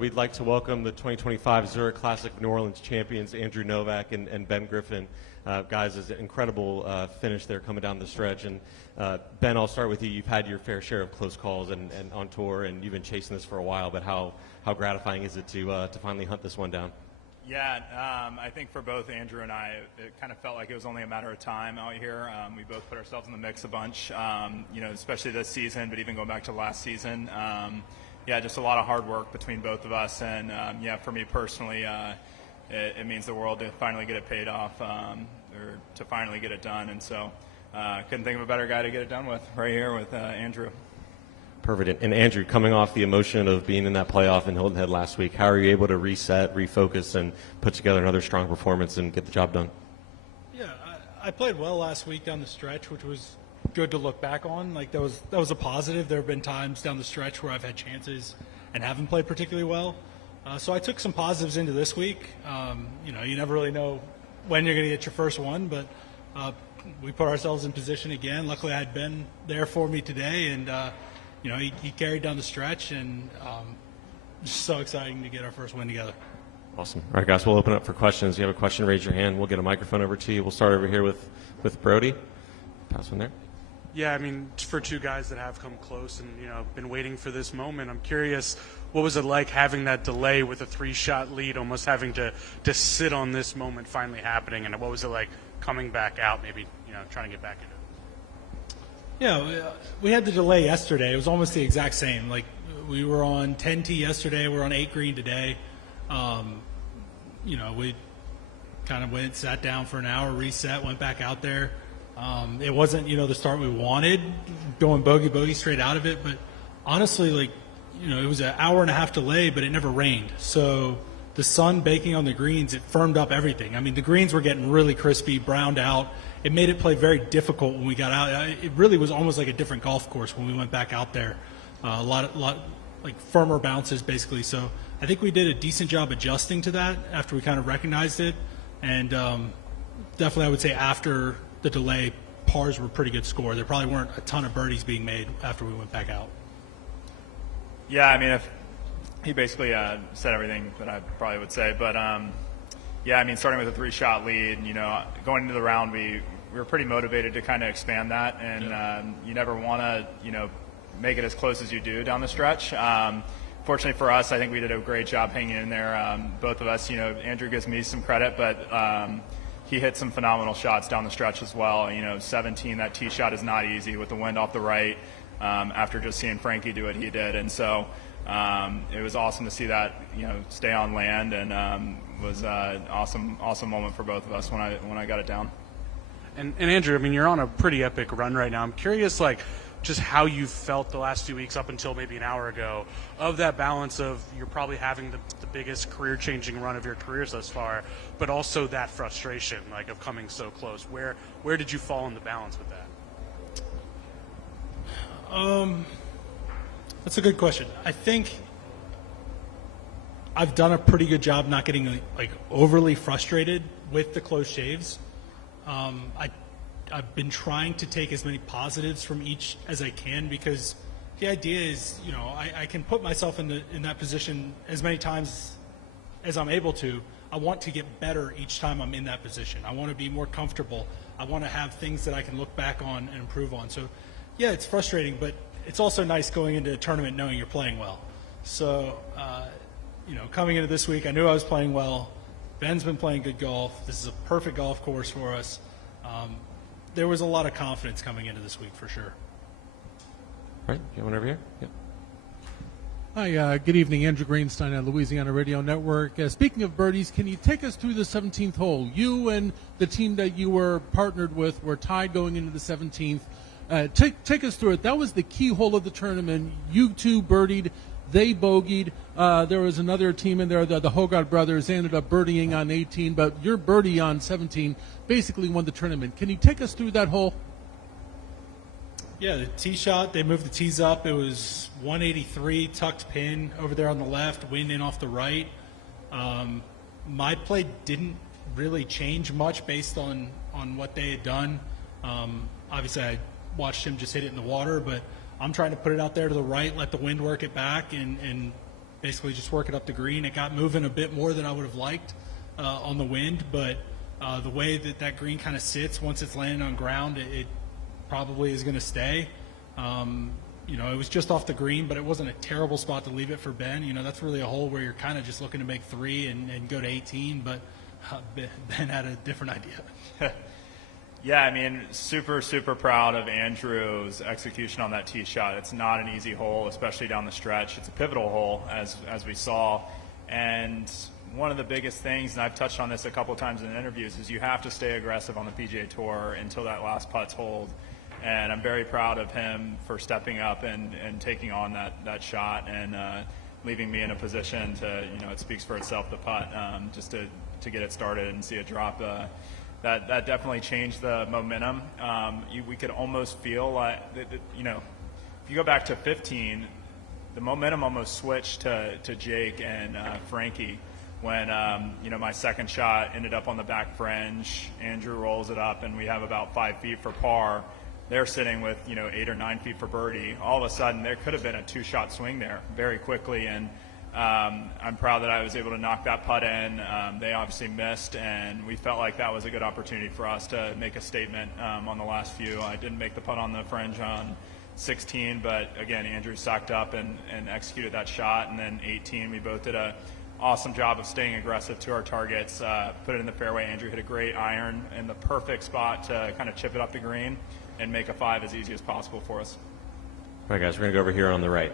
we'd like to welcome the 2025 Zurich Classic New Orleans champions, Andrew Novak and Ben Griffin. Guys, it's an incredible finish there coming down the stretch. And Ben, I'll start with you. You've had your fair share of close calls and on tour, and you've been chasing this for a while. But how gratifying is it to finally hunt this one down? Yeah, I think for both Andrew and I, it kind of felt like it was only a matter of time out here. We both put ourselves in the mix a bunch, especially this season, but even going back to last season. Just a lot of hard work between both of us. And, for me personally, it means the world to finally get it paid off or to finally get it done. And so couldn't think of a better guy to get it done with right here with Andrew. Perfect. And Andrew, coming off the emotion of being in that playoff in Hilton Head last week, how are you able to reset, refocus, and put together another strong performance and get the job done? Yeah, I played well last week down the stretch, which was good to look back on. Like that was a positive. There have been times down the stretch where I've had chances and haven't played particularly well. So I took some positives into this week. You never really know when you're going to get your first one, but we put ourselves in position again. Luckily, I had Ben there for me today, and he carried down the stretch, and just so exciting to get our first win together. Awesome. All right, guys, we'll open up for questions. If you have a question, raise your hand. We'll get a microphone over to you. We'll start over here with Brody. Pass one there. Yeah, I mean, for two guys that have come close and, been waiting for this moment, I'm curious, what was it like having that delay with a 3-shot lead, almost having to sit on this moment finally happening, and what was it like coming back out, maybe, trying to get back into it? Yeah, we had the delay yesterday. It was almost the exact same. Like, we were on 10T yesterday. We're on 8 green today. We kind of went, sat down for an hour, reset, went back out there. It wasn't, the start we wanted, going bogey straight out of it. But honestly, it was an hour and a half delay, but it never rained. So the sun baking on the greens, it firmed up everything. I mean, the greens were getting really crispy, browned out. It made it play very difficult when we got out. It really was almost like a different golf course when we went back out there. A lot like firmer bounces, basically. So I think we did a decent job adjusting to that after we kind of recognized it. And definitely I would say after the delay, pars were a pretty good score. There probably weren't a ton of birdies being made after we went back out. Yeah, I mean, he basically said everything that I probably would say. But, starting with a 3-shot lead, going into the round, we were pretty motivated to kind of expand that. And you never want to, make it as close as you do down the stretch. Fortunately for us, I think we did a great job hanging in there. Both of us, Andrew gives me some credit, but he hit some phenomenal shots down the stretch as well. 17, that tee shot is not easy with the wind off the right after just seeing Frankie do what he did. And so it was awesome to see that, stay on land, and was an awesome moment for both of us when I got it down. And Andrew, I mean, you're on a pretty epic run right now. I'm curious, just how you felt the last few weeks up until maybe an hour ago of that balance of you're probably having the biggest career-changing run of your careers thus far, but also that frustration, of coming so close. Where did you fall in the balance with that? That's a good question. I think I've done a pretty good job not getting overly frustrated with the close shaves. I've been trying to take as many positives from each as I can, because the idea is, I can put myself in that position as many times as I'm able to. I want to get better each time I'm in that position. I want to be more comfortable. I want to have things that I can look back on and improve on. So, yeah, it's frustrating, but it's also nice going into a tournament knowing you're playing well. So, coming into this week, I knew I was playing well. Ben's been playing good golf. This is a perfect golf course for us. There was a lot of confidence coming into this week for sure. All right, you want over here? Yeah. Hi, good evening. Andrew Greenstein on Louisiana Radio Network. Speaking of birdies, can you take us through the 17th hole? You and the team that you were partnered with were tied going into the 17th. Take us through it. That was the key hole of the tournament. You two birdied. They bogeyed. There was another team in there, the Hogard brothers, ended up birdieing on 18, but your birdie on 17 basically won the tournament. Can you take us through that hole? Yeah, the tee shot, they moved the tees up. It was 183, tucked pin over there on the left, wind in off the right. My play didn't really change much based on what they had done. Obviously, I watched him just hit it in the water, but I'm trying to put it out there to the right, let the wind work it back, and basically just work it up the green. It got moving a bit more than I would have liked on the wind, but the way that green kind of sits once it's landing on ground, it probably is going to stay. It was just off the green, but it wasn't a terrible spot to leave it for Ben. That's really a hole where you're kind of just looking to make 3 and go to 18, but Ben had a different idea. Yeah, I mean, super, super proud of Andrew's execution on that tee shot. It's not an easy hole, especially down the stretch. It's a pivotal hole, as we saw. And one of the biggest things, and I've touched on this a couple of times in interviews, is you have to stay aggressive on the PGA Tour until that last putt's hold. And I'm very proud of him for stepping up and taking on that shot and leaving me in a position to, it speaks for itself, the putt, just to get it started and see it drop. That definitely changed the momentum. We could almost feel like, if you go back to 15, the momentum almost switched to Jake and Frankie when, my second shot ended up on the back fringe. Andrew rolls it up, and we have about 5 feet for par. They're sitting with, 8 or 9 feet for birdie. All of a sudden, there could have been a 2-shot swing there very quickly, and I'm proud that I was able to knock that putt in. They obviously missed, and we felt like that was a good opportunity for us to make a statement on the last few. I didn't make the putt on the fringe on 16, but again, Andrew socked up and executed that shot. And then 18, we both did an awesome job of staying aggressive to our targets, put it in the fairway. Andrew hit a great iron in the perfect spot to kind of chip it up the green and make a 5 as easy as possible for us. All right, guys, we're going to go over here on the right.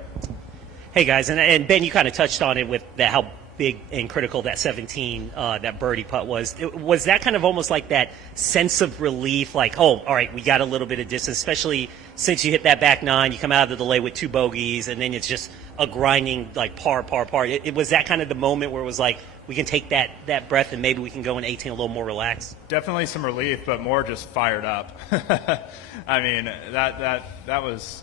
Hey, guys, and Ben, you kind of touched on it with how big and critical that 17, that birdie putt was. Was that kind of almost like that sense of relief, like, oh, all right, we got a little bit of distance, especially since you hit that back 9, you come out of the delay with 2 bogeys, and then it's just a grinding, like, par. Was that kind of the moment where it was like, we can take that breath and maybe we can go in 18 a little more relaxed? Definitely some relief, but more just fired up. I mean, that was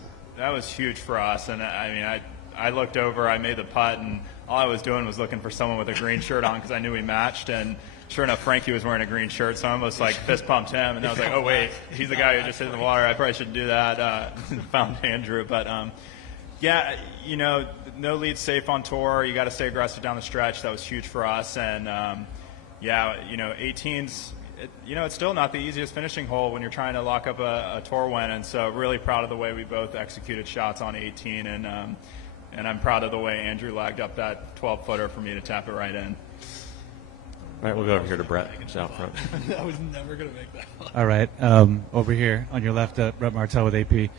huge for us, and I looked over, I made the putt, and all I was doing was looking for someone with a green shirt on because I knew we matched, and sure enough, Frankie was wearing a green shirt, so I almost fist pumped him, and I was like, oh wait, he's the guy who just hit in the water, I probably shouldn't do that. Found Andrew, but yeah, no lead safe on tour, you got to stay aggressive down the stretch. That was huge for us, and 18's, it's still not the easiest finishing hole when you're trying to lock up a tour win, and so really proud of the way we both executed shots on 18, and I'm proud of the way Andrew lagged up that 12-footer for me to tap it right in. All right, we'll go over here to Brett, who's out front. I was never going to make that one. All right, over here on your left, Brett Martell with AP.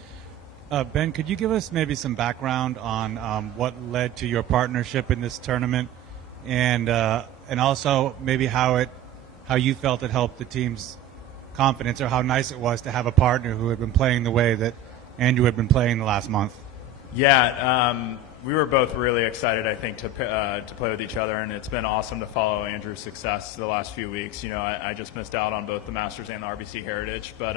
Ben, could you give us maybe some background on what led to your partnership in this tournament, and also maybe how you felt it helped the team's confidence, or how nice it was to have a partner who had been playing the way that Andrew had been playing the last month? Yeah, we were both really excited, I think, to play with each other, and it's been awesome to follow Andrew's success the last few weeks. I just missed out on both the Masters and the RBC Heritage, but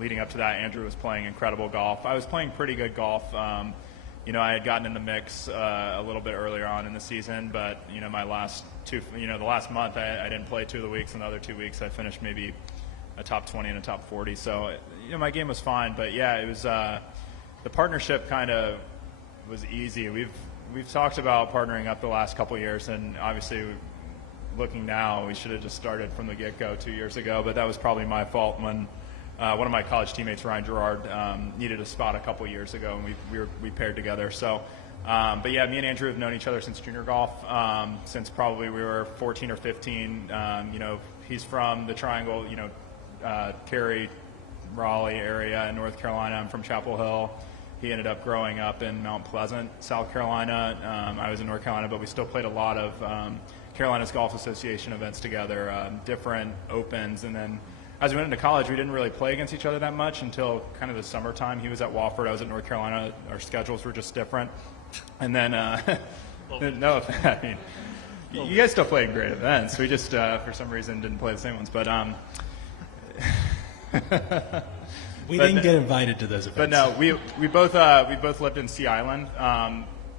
leading up to that, Andrew was playing incredible golf. I was playing pretty good golf. I had gotten in the mix a little bit earlier on in the season, but my last the last month I didn't play 2 of the weeks, and the other 2 weeks I finished maybe a top 20 and a top 40. So my game was fine, but yeah, it was the partnership kind of was easy. We've talked about partnering up the last couple of years, and obviously looking now, we should have just started from the get-go 2 years ago, but that was probably my fault when one of my college teammates, Ryan Gerard, needed a spot a couple years ago, and we paired together. So, but yeah, me and Andrew have known each other since junior golf, since probably we were 14 or 15. He's from the Triangle, Cary, Raleigh area in North Carolina. I'm from Chapel Hill. He ended up growing up in Mount Pleasant, South Carolina. I was in North Carolina, but we still played a lot of Carolinas Golf Association events together, different opens, and then as we went into college, we didn't really play against each other that much until kind of the summertime. He was at Wofford, I was at North Carolina. Our schedules were just different. And then, no, I mean, you guys still play great events. We just, for some reason, didn't play the same ones. But we didn't get invited to those events. But no, we both lived in Sea Island.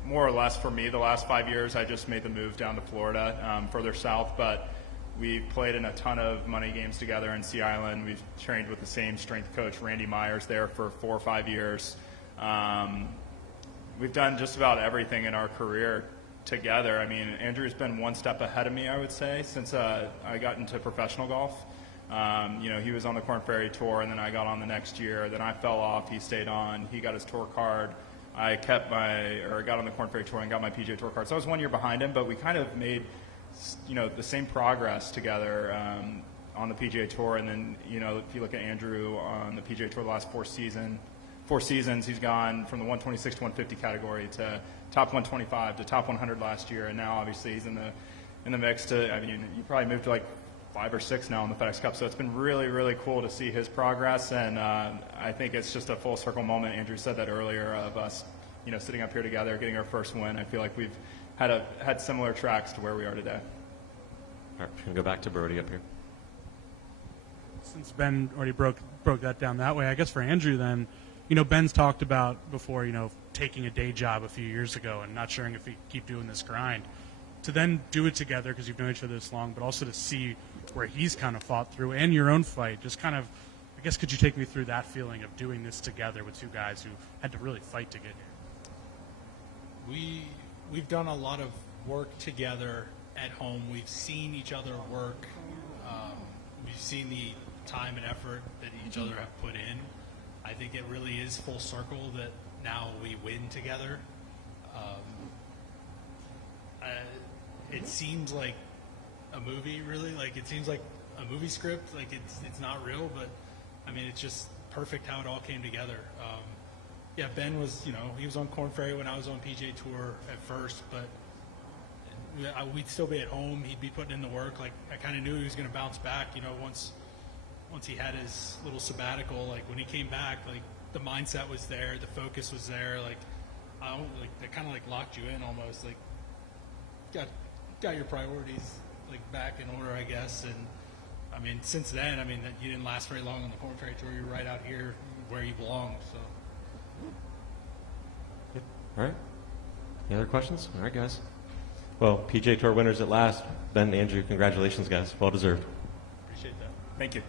More or less for me, the last 5 years, I just made the move down to Florida, further south. But we played in a ton of money games together in Sea Island. We've trained with the same strength coach, Randy Myers, there for 4 or 5 years. we've done just about everything in our career together. I mean, Andrew's been one step ahead of me, I would say, since I got into professional golf. He was on the Korn Ferry Tour, and then I got on the next year. Then I fell off. He stayed on. He got his tour card. I got on the Korn Ferry Tour and got my PGA Tour card. So I was 1 year behind him, but we kind of made, the same progress together on the PGA Tour. And then, if you look at Andrew on the PGA Tour the last 4 seasons, he's gone from the 126 to 150 category to top 125 to top 100 last year, and now obviously he's in the mix to. I mean, you probably moved to like 5 or 6 now in the FedEx Cup, so it's been really, really cool to see his progress, and I think it's just a full circle moment. Andrew said that earlier of us, sitting up here together, getting our first win. I feel like we've had similar tracks to where we are today. All right, we're gonna go back to Brody up here. Since Ben already broke that down that way, I guess for Andrew then, Ben's talked about before, taking a day job a few years ago and not sure if he keep doing this grind. To then do it together because you've known each other this long, but also to see where he's kind of fought through and your own fight, just kind of, I guess, could you take me through that feeling of doing this together with 2 guys who had to really fight to get here? We've done a lot of work together at home. We've seen each other work. We've seen the time and effort that each other have put in. I think it really is full circle that now we win together. It seems like a movie, really. Like, it seems like a movie script. Like, it's not real, but I mean, it's just perfect how it all came together. Ben was, he was on Korn Ferry when I was on PGA Tour at first, but we'd still be at home. He'd be putting in the work. Like, I kind of knew he was going to bounce back. Once he had his little sabbatical, like when he came back, like the mindset was there, the focus was there. Like, that kind of like locked you in almost. Like, got your priorities like back in order, I guess. And I mean, since then, you didn't last very long on the Korn Ferry Tour. You're right out here where you belong. So. All right. Any other questions? All right, guys. Well, PGA Tour winners at last. Ben, Andrew, congratulations, guys. Well deserved. Appreciate that. Thank you.